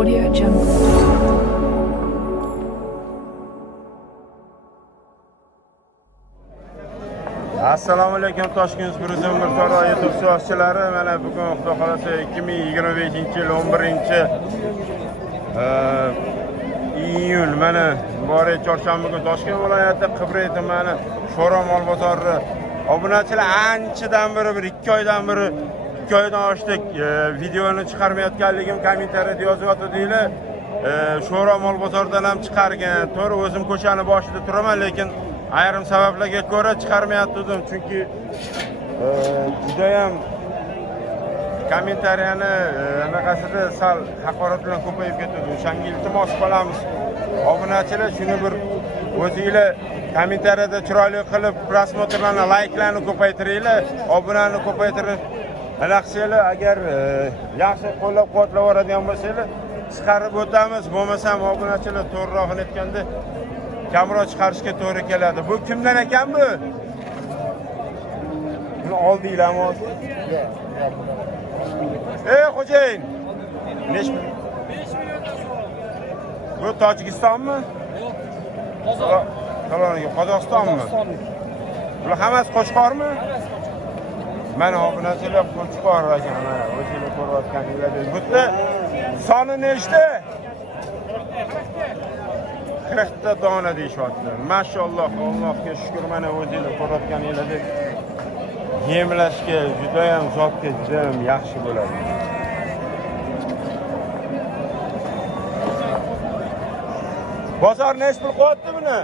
Audio Jungle. Assalomu alaykum Toshkent turizm Mirtoro YouTube so'zchilari. Mana bugun Xudo xolasa 2025-yil 11-iyun mana muborak chorshanba kuni Toshkent viloyati Qibray tumani Sho'ro mol bozori obunachilar anchadan beri 2 oydan beri 2 oydan oshdik videoni chiqarmayotganligim kommentariyada yozyapti-deylar. Sho'ro mol bozoridan ham chiqargan. To'g'ri, o'zim ko'chani boshida turaman, lekin ayrim sabablarga ko'ra chiqarmayotdim, chunki juda ham kommentariyani anaqasida sal haqorat bilan ko'payib ketdi. O'shanga iltimos qilamiz. Obunachilar shuni bir o'zingizlar kommentariyada chiroyli qilib prosmotrlarni, layklarni ko'paytiringlar, obunani ko'paytirib, alaqsanglar, agar yaxshi qo'llab-quvvatlab yuboradigan bo'lsanglar, chiqarib o'tamiz. Bo'lmasam obunachilar to'g'rirog'ini aytganda kamroq chiqarishga to'g'ri keladi. Bu kimdan ekan bu? Buni oldinglarmi? Xo'jayin. Necha? 5 million. Bu Tojikistonmi? Yo'q. Qozog'istonmi? Bular hammasi Qo'chqormi? Mana obunachilar Qo'chqor ekan, mana o'zingizlar ko'rayotganingizdek. Bu yerda soni nechta? 40 ta dona deyishyapti. Mashalloh, Allohga shukr, mana o'zingizlar ko'rayotganingizdek yemlashga juda ham zotga juda ham yaxshi bo'ladi. Bozor nechta pul qo'yapti buni?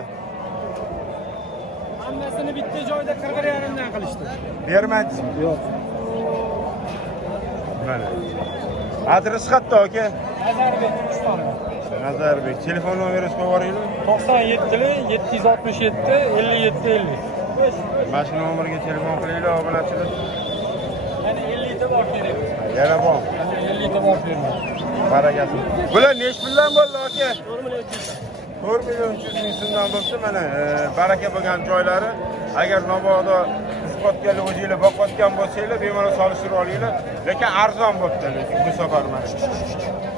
Hammasini bitta joyda 40.5 dan qilishdi. Bermadingizmi? Yo'q. Mana. Adres qayerda aka? Nazarbek Turkiston. Nazarbek. Telefon nomeringizni qo'yib yuboringlar. 97 767 57 50. Mana shu nomerga telefon qilinglar, obunachilar. Yana 50 ta bor kerak. Yana bor. 50 ta bor kerak. Barakasi. Bular nech puldan bo'ldi aka? 4 million 300 ming so'mdan bo'lsa, mana baraka bo'lgan joylari, agar mabodo isbotga o'zingizlar boqayotgan bo'lsanglar, bemalol solishtirib olinglar. Lekin arzon bo'pti, lekin bu safar mana.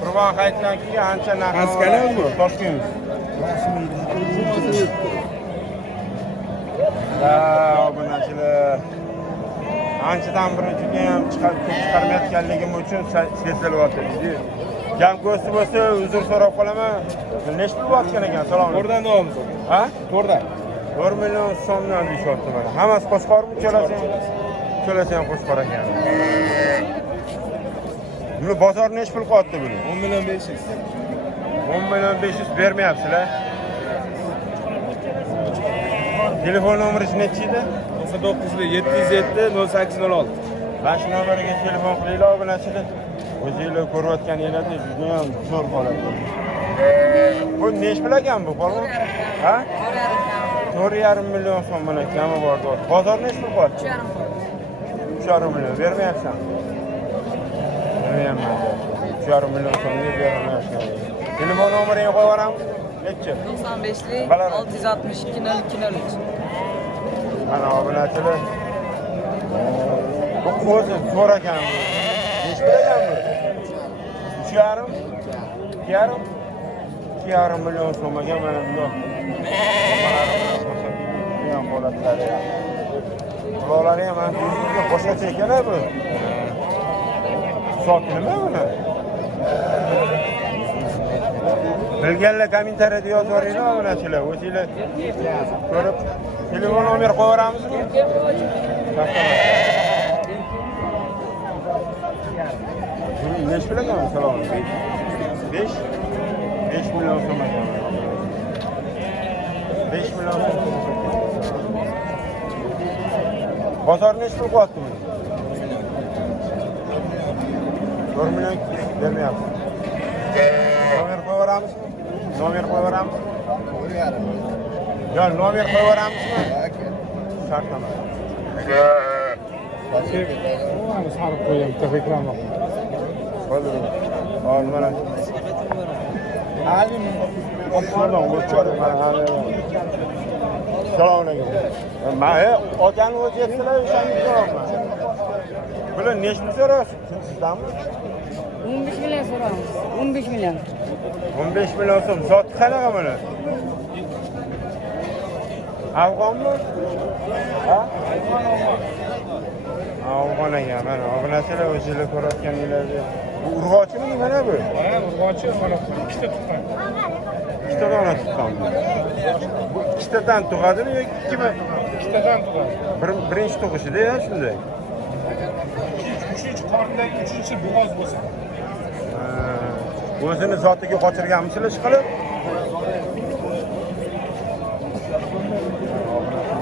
Qurbon hayitdan keyin ancha narx. Askalar bu Toshkent. Obunachilar anchadan beri juda ham chiqarmayotganligim uchun sezilyapti. Jam ko'rsa bo'lsa uzr so'rab qolaman. Nechta pul botgan ekan? Salom. To'rdan davomimiz. Ha? To'rdan. 4 million so'mdan deyapti mana. Hammasi Qo'chqormi? Cho'lasi ham Qo'chqor ekan. Buni bozor nech pul qo'yapti buni? 10 million 500. 10 million 500 bermayapsizlar. Telefon nomeringiz nechi edi? 99 707 0806. Mana shu nomerga telefon qilinglar, obunachilar. O'zingizlar ko'rayotganingizdek juda ham zo'r holat. Bu nech pul ekan bu, polvon? Ha? 4,5 million so'm mana kami bor. Bozor nech pul qo'yapti? 3,5 million bermayapsan. Bermayapman. 3,5 million so'mga bermayapsan. Telefon nomeringni qo'yib yuboramiz. Nechi? 95 662 0203. Mana obunachilar. Bu qo'zi zo'r ekan bu. Nech pul ekan bu? 2,5 million so'mga mana bundoq. Ham holatlari. Ularni ham o'zingizga boshqacha ekan bu. Soat nima buni? Bilganlar kommentariyada yozib yuboringlar, obunachilar. O'zingizlar ko'rib telefon nomer qo'yib yuboramizmi? Nech pul ekan? Salom. 5 million so'm ekan. 5 million so'm. Bozor nech pul qo'yapti buni? 4 million bermayapti. Nomer qo'yib yuboramizmi? Nomer qo'yib yuboramizmi? Yo'q, nomer qo'yib yuboramizmi? Shartnoma. Mana sarib qo'ydim, reklama. Bo'ldi. Hozir mana. Halim oshlardan o'chirib mana. Salom alaykum. Mana otani o'zi yetdilar, o'shangiz so'rayapman. Bular nech pul so'rayapsiz? Sizdanmi? 15 million so'raymiz. 15 milyon. 15 milyon so'm. Zoti qanaqa buni? Afg'onmi? Ha? Afg'on ekan, mana obunachilar o'zingizlar ko'rayotganinglarda. Bu urg'ochimi mana bu? Ha, urg'ochi mana ikkita tuqqan. Ikkita dona tuqqan. Bu ikkitadan tug'adimi yoki ikkimi? Ikkitadan tug'adi. Birinchi tug'ishida-ya shunday. Uchinchi qornidagi uchinchi bo'g'oz bo'lsa. O'zini zotiga qochirganmisizlar ishqilib?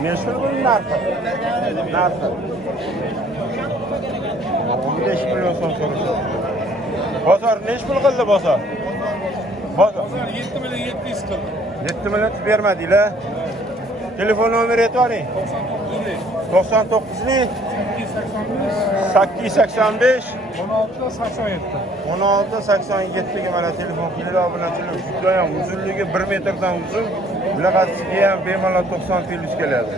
Nechta bu narxi? Narxi 15 million so'm so'rashadi. Bozor nech pul qildi bozor? Bozor 7 million 700 qildi. 7 million bermadinglar. Telefon nomeri aytavering. 99 885 16 87 ga mana telefon qilinglar obunachilar. Juda ham uzunligi 1 metrdan uzun. Bunaqasiga ham bemalol 90 plus keladi.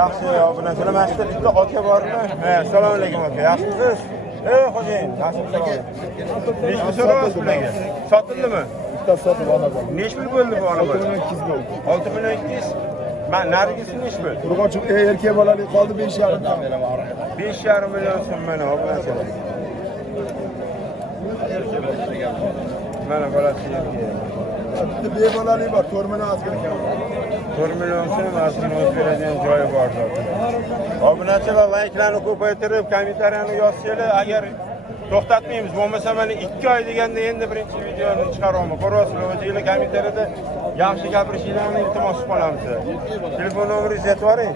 Yaxshi obunachilar, mana shu yerda aka bormi? Assalomu alaykum aka. Yaxshimisiz? Xo'jayin, nasib salom. Nechta so'rayapsiz bularga? Sotildimi? Bitta sotib olaman. Nech pul bo'ldi bu ona? 6 million 200 bo'ldi. 6 million 200. Men narigisi nech pul? Urg'ochi erkak bolali qoldi 5,5 dan beraman. 5,5 million so'm mana obunachilar. Mana bolasi Bitta bebolali bor, 4 million ozgina kam. 4 million so'm ozgina o'z beradigan joyi bor zaten. Obunachilar layklarni ko'paytirib, kommentariyani yozsanglar, agar to'xtatmaymiz. Bo'lmasa mana 2 oy deganda endi birinchi videoni chiqaraman. Ko'rasizlar, o'zingizlar kommentariyada yaxshi gapirishinglarni iltimos qilamiz. Telefon nomeringizni aytib yuboring.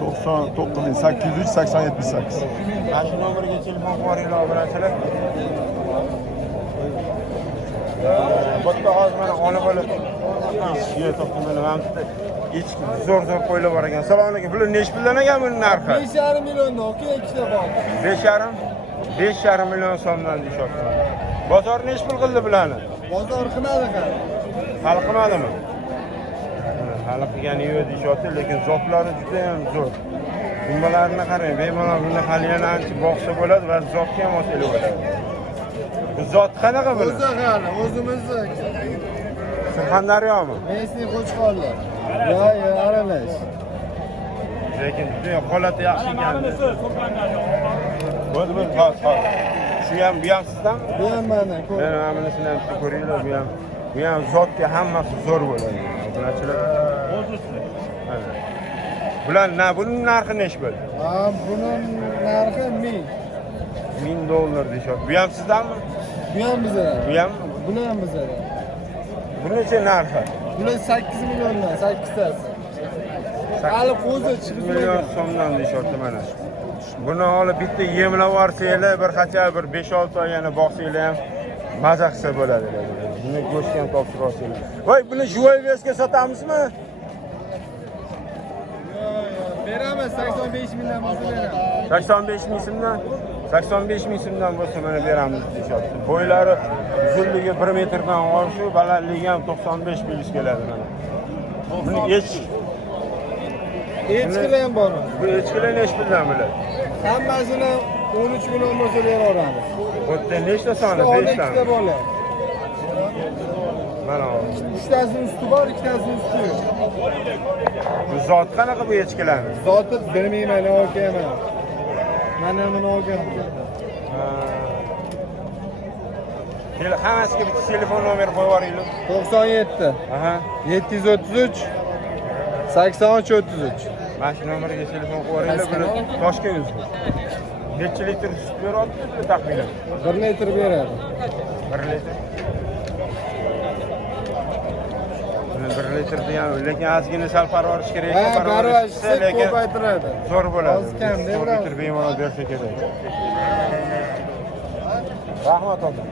99 803 8078. Mana shu nomerga telefon qilaveringlar obunachilar. Bitta hozir mana ona bola ishga to'xtamani hamda echki zo'r qo'ylar bor ekan. Assalomu alaykum. Bular nech puldan ekan buning narxi? 5,5 milliondan aka ikkita bor. 5,5 million so'mdan deyapti. Bozor nech pul qildi bularni? Bozor qilmadi qani? Hal qilmadimi? Hal qilgani yo'q deyapti, lekin zotlari juda ham zo'r. Dumbalarni qarang, bemalol buni hali yana ancha boqsa bo'ladi va zotga ham osili bo'ladi. Bu zot qanaqa buni? O'zi hali, o'zimizni. Surxondaryomi? Mesni qo'chqorlar. Yo'q, aralash. Lekin juda holati yaxshi ekan. Bo'ldi, hozir. Shu ham bu ham sizdan? Bu ham mana, ko'r. Mana bunisini ham ko'ringlar, bu ham zotga hammasi zo'r bo'ladi. Obunachilar. Bular buning narxi nech bo'ldi? Ha, buning narxi 1000. $1000 deyapti. Bu ham sizdanmi? Bu ham bizda. Bu ham? Buni ham bizda. Bu necha narxi? Bular 8 milliondan, 8 tasi. Hali qo'zi 8 million so'mdan deyapti mana. Buni olib bitta yemlab yuborsanglar, bir qancha bir 5-6 oy yana boqsanglar ham maza qilsa bo'ladi. Buni go'shtga ham topshirib olsanglar. Voy, buni Juvoy Vesga sotamizmi? Beramiz 85 mingdan bo'lsa beramiz. 85 ming so'mdan? 85 ming so'mdan bo'lsa mana beramiz deyapti. Bo'ylari uzunligi 1 metrdan oshiq, balandligi ham 95 plus keladi mana. Buni Echkilar ham bor. Bu echkilar nech puldan bular? Hammasini 13 million bo'lsa beraveramiz. Bu yerda nechta soni? 5 ta. Ikkita bola. Mana bu. Ikkitasini usti bor, ikkitasini usti yo'q. Bu zot qanaqa bu echkilarni? Zoti bilmayman, ne olganman. Mana buni olganman. Hammasiga bitta telefon nomer qo'yib yuboringlar. 97 Aha. 733 83 33. Mana shu nomerga telefon qo'yib yuboringlar. Buni Toshkent. Necha litr sut beryapti taxminan? 1 litr beradi. 1 litr. 1 litr degan, lekin ozgina sal parvarish kerak. Ha, parvarish ko'paytiradi. Zo'r bo'ladi. Oz kam, 1 litr bemalol bersa kerak. Rahmat aka.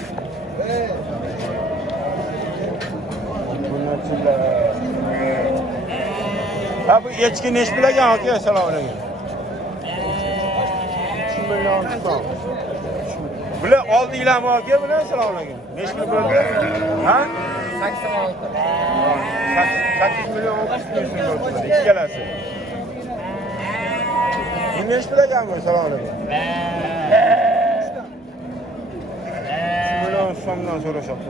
Ha, bu echki nech bilagan aka? Assalomu alaykum. 3 million so'm. Bular oldinglarmi aka? Bular assalomu alaykum. Nech pul bo'ldi? Ha? 86. 8 million 30 ming so'm bo'ldi. Ikkalasi. Bu nech bilagan bu? Assalomu alaykum. narsalardan so'rashyapti.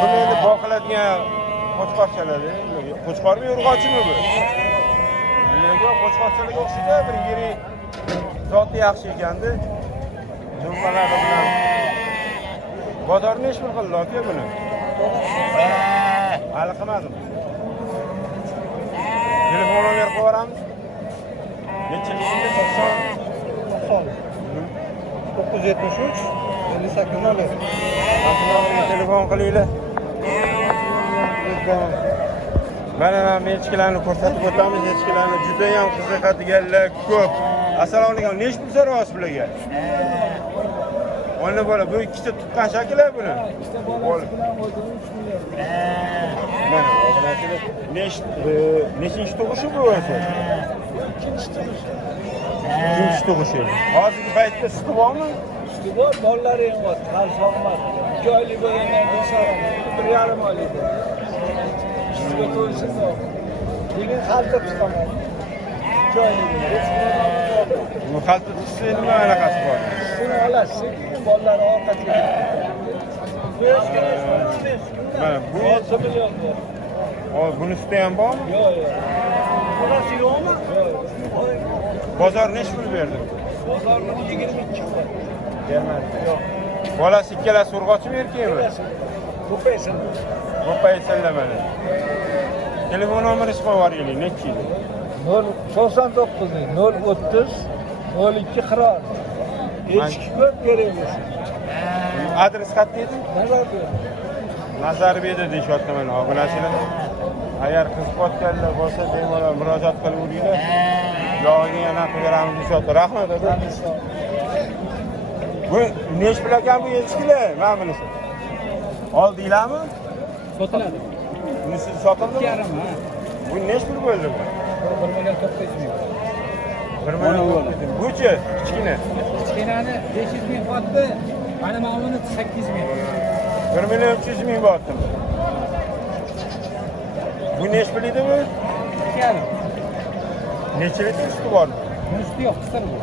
Buni endi boqiladigan qo'chqorchalar, qo'chqormi, urg'ochimi bu? Yo'q, qo'chqorchalarga o'xshaydi, bir yirik zoti yaxshi ekanda. Jumbalari bilan bozorni ish qildi aka buni. Hali qilmadim. Telefon nomer qo'yib beramiz. Nechilikda 973 58 0. telefon qilinglar. Mana echkilarni ko'rsatib o'tamiz. Echkilarni juda ham qiziqadiganlar ko'p. Assalomu alaykum. Nech pul so'rayapsiz bularga? O'nli bola, bu ikkita tuqqan shakillar buni. İşte bolasi bilan o'zi 3 million. Mana nechinchi tug'ishi bu o'zi? Ikkinchi tug'ishi. Hozirgi paytda suti bormi? İşte bor, bolalari ham bor, qalsoqlar. 2 oylik bo'lganlar besoraman, 1,5 oylik. Sizga to'ysiz bor. Keyin xalta tutaman. 2 oylik. Bu xalta tutsa nima alaqasi bor? Shuni olasiz, bolalar ovqatga. Mana bu 6 million bor. Bunisida ham bormi? Yo'q, yo'q. Bolasi yo'qmi? Yo'q. Bozor nech pul berdi? Bozorni 22 pul. Yo'q. Bolasi ikkalasi urg'ochimi, erkakmi? Ko'paysin. Ko'paysinlar mana. Telefon nomeringizni qo'yib yuboringlar, nechi yil? 099 030 02 qirol. Echki ko'p beramiz. Adres qayerda edi? Nazarbekda deyishyapti mana obunachilar. Agar qiziqayotganlar bo'lsa, bemalol murojaat qilaveringlar. Yog'ini yana qilib beramiz deyishyapti. Rahmat aka. Bu nech pul ekan bu echkilar? Mana bunisi. Oldinglarmi? Sotiladi. Bunisi sotildimi? 2,5 ha. Bu nech pul bo'ldi bu? 1 million 900 ming. 1 million. Buchi kichkina. Kichkinani 500 ming qotdi. Mana buni 800 ming. 1 million 300 ming botdim. Bu nech pul edi bu? 2,5. Necha litr suti bor? Buni usti yo'q, qisir bu.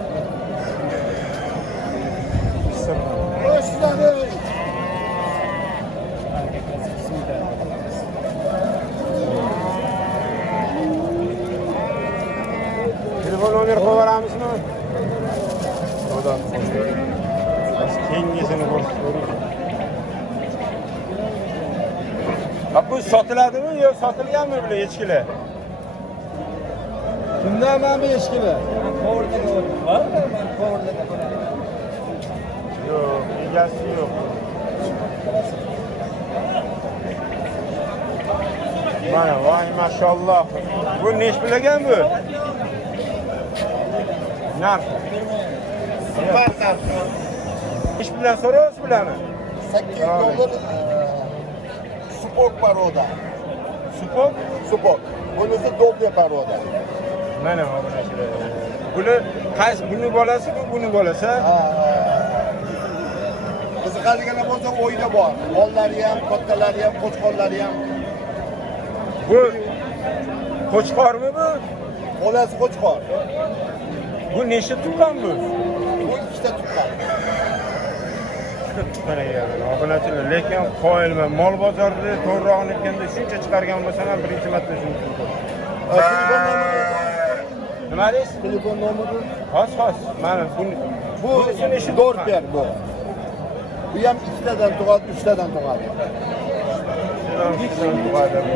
Telefon nomer qo'yib beramizmi? Xudo xo'sh. Kengisini ko'rsatib. Bu sotiladimi yo sotilganmi bular echkilar? Kimdan mana bu echkilar? Qo'rdaga bormi? Men qo'rdaga boraman. Yo'q, egasi yo'q. Mana voy mashalloh. Bu nech pul ekan bu? Narx. Ish bilan so'raysiz bularni? $8 supok paroda. Supok? Supok. Bunisi doble paroda. Mana obunachilar. Bular qaysi buni bolasi, bu buni bolasi? Qiziqadiganlar bo'lsa o'yda bor. Bolalari ham, kattalari ham, qo'chqorlari ham. Bu qo'chqormi bu? Bolasi qo'chqor. Bu nechta tuqqan bu? Bu ikkita tuqqan. Tuqqan ekan. Obunachilar, lekin qo'yilma. Mol bozorida to'g'rirog'ini aytganda shuncha chiqargan bo'lsa ham birinchi marta shuni tuqqan. Telefon nomeri. Nima deysiz? Telefon nomeri. Xos. Mana Bu bunisini ishi Dorper bu. Bu ham ikkitadan tug'adi, uchtadan tug'adi.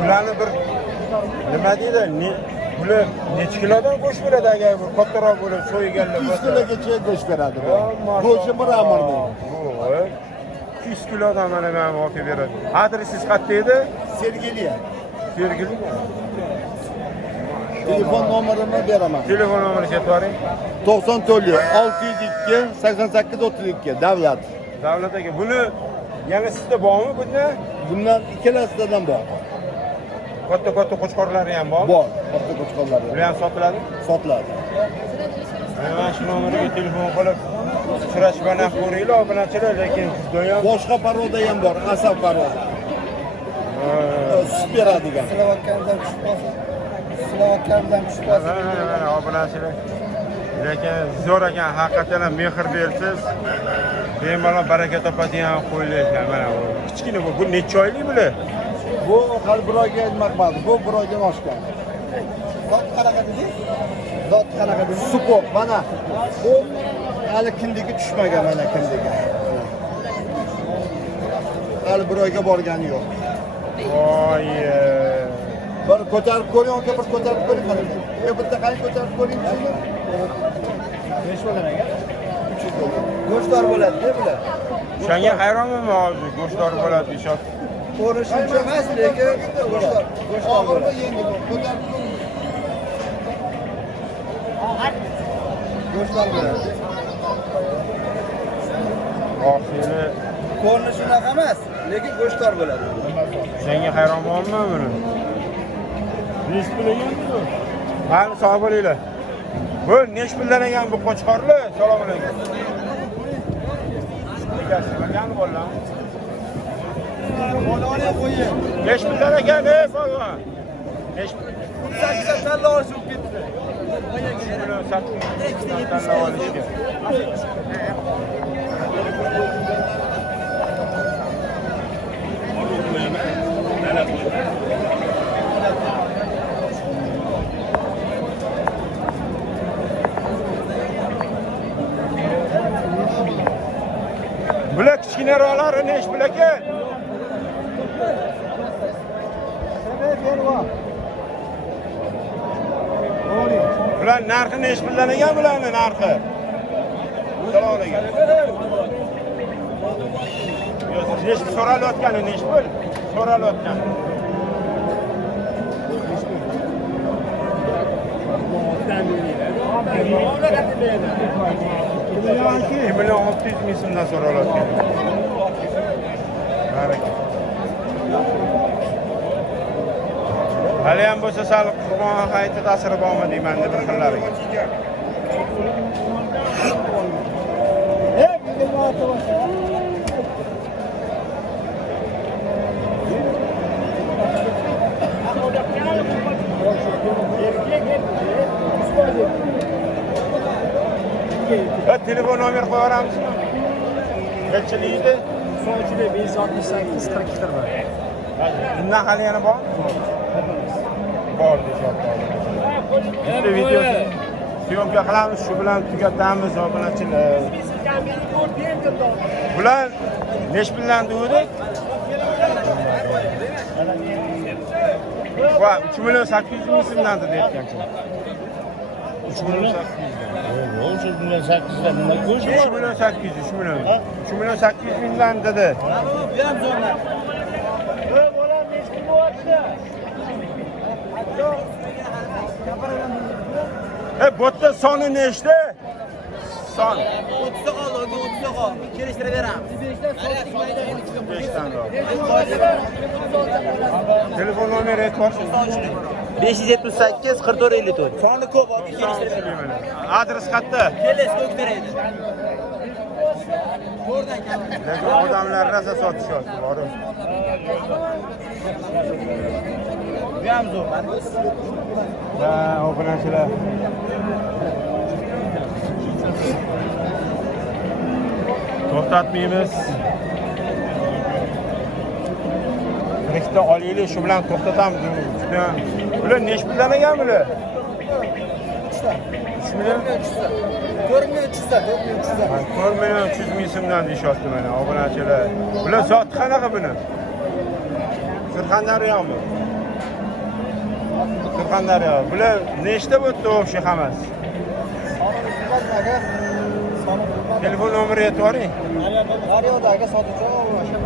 Bularni bir nima deydi? Bular necha kilodan go'sht beradi agar bu kattaroq bo'lib so'yganlar 200 bo'lsa? kilogacha go'sht beradi bu. Go'shti bir amirning. 200 kilodan mana men olib beradi. Adresingiz qayerda edi? Sergeliya. Sergeli. Telefon nomerimni beraman. Telefon nomeringizni aytib boring. 94 602 88 32 Davlat. Davlat aka, buni yana sizda bormi bunda? Bundan ikkalasidan bor. Katta qo'chqorlari ham bor. Bor, katta qo'chqorlari. Bular ham sotiladi? Sotiladi. Mana shu nomerga telefon qilib so'rashib mana ko'ringlar, obunachilar, lekin do'yam Boshqa paroda ham bor, asab paroda. Sut beradigan. Slovakiyadan tushib qolsa. Slovakiyadan tushib qolsa. mana obunachilar. Lekin zo'r ekan, haqiqatan ham mehr bersiz. Bemalol baraka topadigan qo'ylar ekan. Mana bu kichkina bu necha oylik bular? Bu hali bir oyga nima qilmadi. Bu bir oydan oshgan. Zot qanaqa dedingiz? Zot qanaqa dedingiz? Supok mana. Bu hali kindigi tushmagan mana kindigi. Hali bir oyga borgani yo'q. Voy. Bir ko'tarib ko'ring, aka bir ko'tarib ko'ring qani. Bitta qani ko'tarib ko'ring shuni. 5 bo'lgan aka. 300 dollar. Go'shtdor bo'ladi-da bular. Shunga hayronman hozir, go'shtdor bo'ladi ishot. Ko'rish uncha emas, lekin go'shtdor bo'ladi. Yengil ko'tarib ko'ring. Go'shtdor bo'ladi. Oxiri Ko'rinish shunaqa emas, lekin go'shtdor bo'ladi. senga hayronmanmi buni? Nesh pulgan bu? Ma'lum sog' bo'linglar. Bu nesh puldan ekan bu qo'chqorlar? Assalomu alaykum. Egasi qilgan bo'lar. Bolani qo'ying. Nesh puldan ekan, ey polvon? Nesh 8 talla olib ketdi. 8 talla olishga. Bular kichkinaroqlari nesh pul ekan? Bular narxi nesh puldan ekan bularni narxi? Assalomu alaykum. Nesh so'ralayotgani nesh pul? So'ralayotgani. Million 600 ming so'mdan so'ralayotgan. Baraka. Hali ham bo'lsa sal Qurbon hayiti ta'siri bormi deyman bir xillariga. Telefon nomer qo'yaramizmi? Nechilikda? So'nchilik 568 42 var. Bundan hali yana bormi? Bor deyapti. Bitta video syomka qilamiz, shu bilan tugatamiz, obunachilar. Bular nech puldan dedik? Va 3 million 800 ming so'mdan deyotgancha. 3 million 800 ming 3 million 800 mingdan dedi. Bo'tda soni nechta? Son. 30 ta qoldi, 30 ta qoldi. Kelishtirib beramiz. Telefon nomeri aytib 578 44 54. Soni ko'p, oddiy kelishtirib beramiz. Adres qayerda? Keles ko'ktaraydi. Lekin odamlar rosa sotishyapti, borib. Bu ham zo'r. Va, obunachilar. To'xtatmaymiz. Ikkita olaylik, shu bilan to'xtatamiz. Bular nech puldan ekan bular? 3 million 4 million 300 ta, 4 million 300 ta. 4 million 300 ming so'mdan deyishyapti mana obunachilar. Bular zoti qanaqa buni? Surxondaryomi? Surxondaryo. Bular nechta bo'tdi o'xshi hammasi? Telefon nomeri aytib yuboring. Daryodagi sotuvchi o'sha.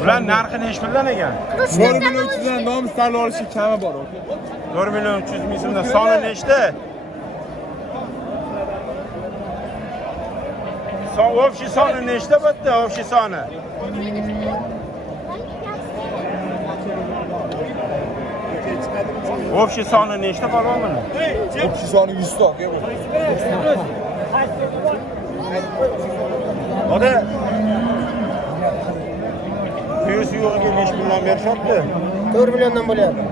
Bular narxi nech puldan ekan? 4 million 300 dan nomus tanlab olishga kami bor. 4 million 300 ming so'mdan soni nechta? Общий soni nechta bo'tdi? Общий soni. Общий soni nechta polvon buni? Общий soni 100 ta aka bu. Oda Suyusi yo'g'iga 5 million berishyapti. 4 milliondan bo'lyapti.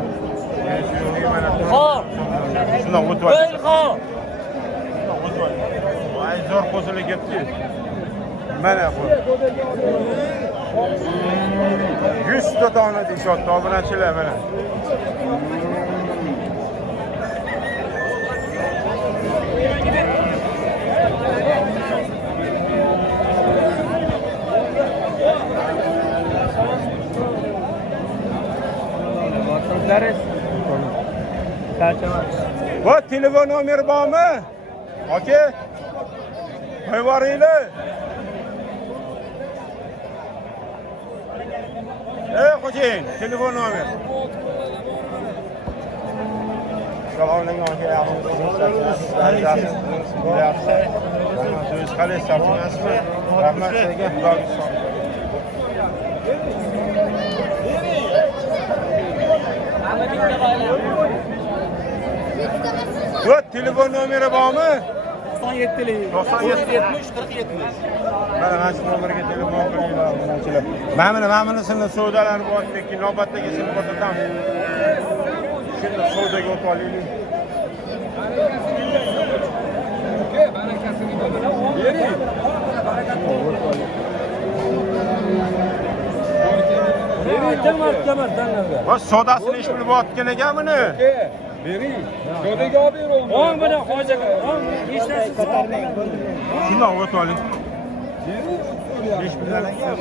Suyusi yo'g'iga mana. Xo'p. Shundan o'tib. Qo'yil xo'p. Ay zo'r qo'zilib ketdi. Mana bu. 100 ta dona deyapti obunachilar mana. Bu telefon nomeri bormi? Aka. Qo'yib yuboringlar. Xo'jayin, telefon nomeri. Assalomu alaykum aka. Yaxshi. Siz qalay saqlaysizmi? Rahmat sizga. Bu telefon nomeri bormi? 97'lik. 97 70 40 70. Mana shu nomerga telefon qilinglar obunachilar. Mana bunisini savdolarni bo'lyapti, navbatdagisini ko'rsatamiz. Shunda savdoga o'tib olaylik. Va sodasini ish bilib o'tgan ekan buni. Bering. Jo'daga olib beraman. O'n bilan hojaga, o'n ishtasiz. Shundan o'tib oling. Ish bilan ekan.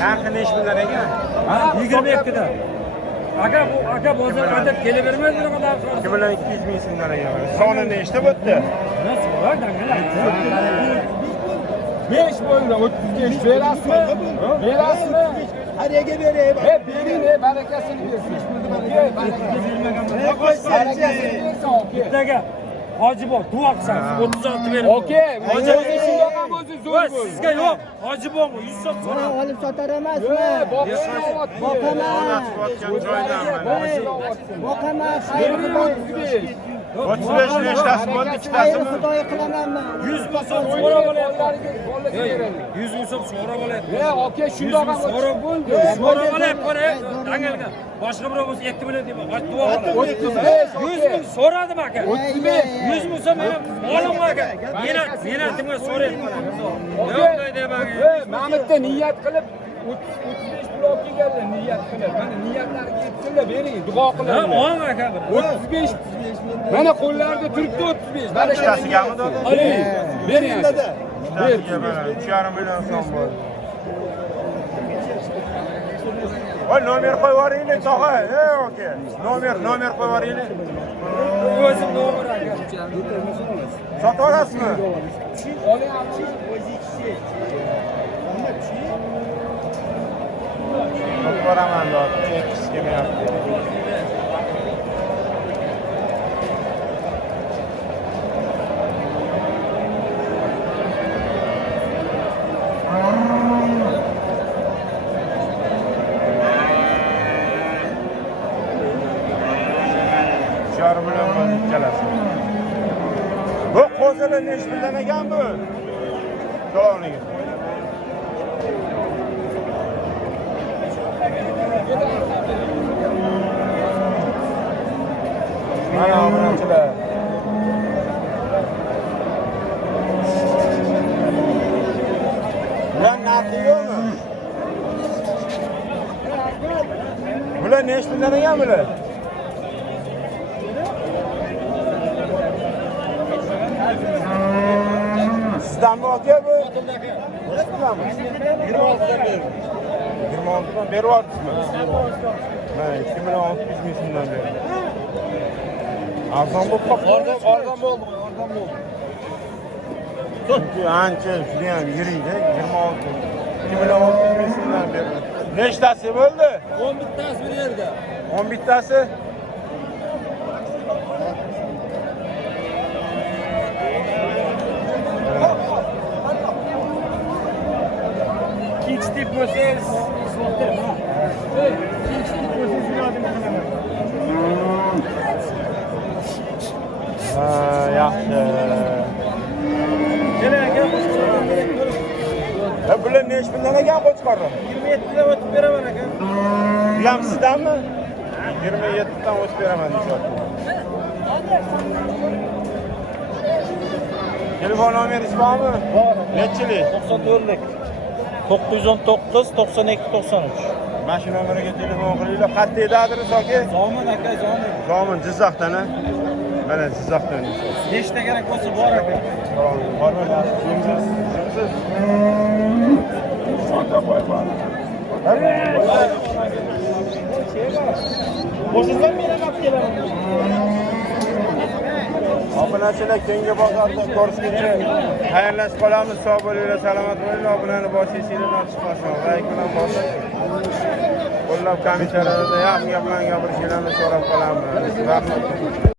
Narxini ish bilan ekan. 22 da. Aka bozor adab kelavermaydi bu qadar. 2 million 200 ming so'mdan ekan. Sonini eshitib o'tdi. Nasıl var dangala? 5 bo'ldi. 35 berasizmi? Berasizmi? Qariyaga beraymi? Bering, barakasini bersin. Bittaga Hojiboy duo qilsangiz 36 berib. Okey, o'zi shunga ham o'zi zo'r bo'l. Sizga yo'q. Hojiboy 100 so'm so'rab. Olib sotar emasmi? Boqaman. Boqaman. Boqaman. Xayri 35 nechtasi bo'ldi, ikkitasimi? Xudoy qilamanmi? 100 ming so'm so'rab olyapti. 100 ming so'm so'rab olyapti. Okey, shundoq ham so'rab bo'ldi. So'rab olyapti. Dangalga. Boshqa birov bo'lsa 2 million deb duo qiladi. 100 ming so'radim aka. 100 ming so'm meni olim aka. Menatimga so'rayapman. Yo'q deyman. Mamutda niyat qilib 35 blok kelganlar niyat qilib. Mana niyatlariga yetsinlar, bering, duo Ha, qiling. o'n aka. 35. Mana qo'llarida turibdi 35. Ikkitasigami dedi? Bering. Ikkitasiga mana 3,5 million so'm bo'ldi. Voy nomer qo'yib yuboringlar tog'a. Oka. Nomer qo'yib yuboringlar. O'zim nomer aka. Sotib olasizmi? Sotib boraman deb, chekis kelmayapti. Bu qo'zini nesh bildan ekan bu? To'g'riga. Mana obunachilar. Bular narxi yo'qmi? Bular nesh bildan ekan bular? Sizdanmi aka bu? 26 dan berib. 26 dan beryapsizmi? Mana 2 million 600 ming so'mdan berdim. Arzon bo'lib qoldi. Arzon bo'ldi. Çünkü ancha juda ham yiriydi. 26. 2 million 600 ming so'mdan berdim. Nechtasi bo'ldi? 11 tasi bu yerda. 11 tasi? Kichik bo'lsangiz yaxshi. Bular nechi bundan ekan qo'chqorni? 27 dan o'tib beraman aka. Bu ham sizdanmi? 27 dan o'tib beraman deyapti. Telefon nomeringiz bormi? Bor. Nechilik? 94lik. 919 92 93. Mana shu nomeriga telefon qilinglar. Qayerda adres aka? Zomin aka, Zomin. Zomin Jizzaxdan a? Mana Jizzaxdan. Nechta kerak bo'lsa bor aka. Bormi? Yaxshimisiz? Bo'shilgan meni olib kelaman. Obunachilar keyingi bozorda ko'rishguncha xayrlashib qolamiz. Sog' bo'linglar, salomat bo'linglar. Obunani bosingizdan ortish qolsin. Like bilan bosim. Qo'llab kommentariyada yaxshi gaplarni gapirishinglarni so'rab qolamiz. Rahmat.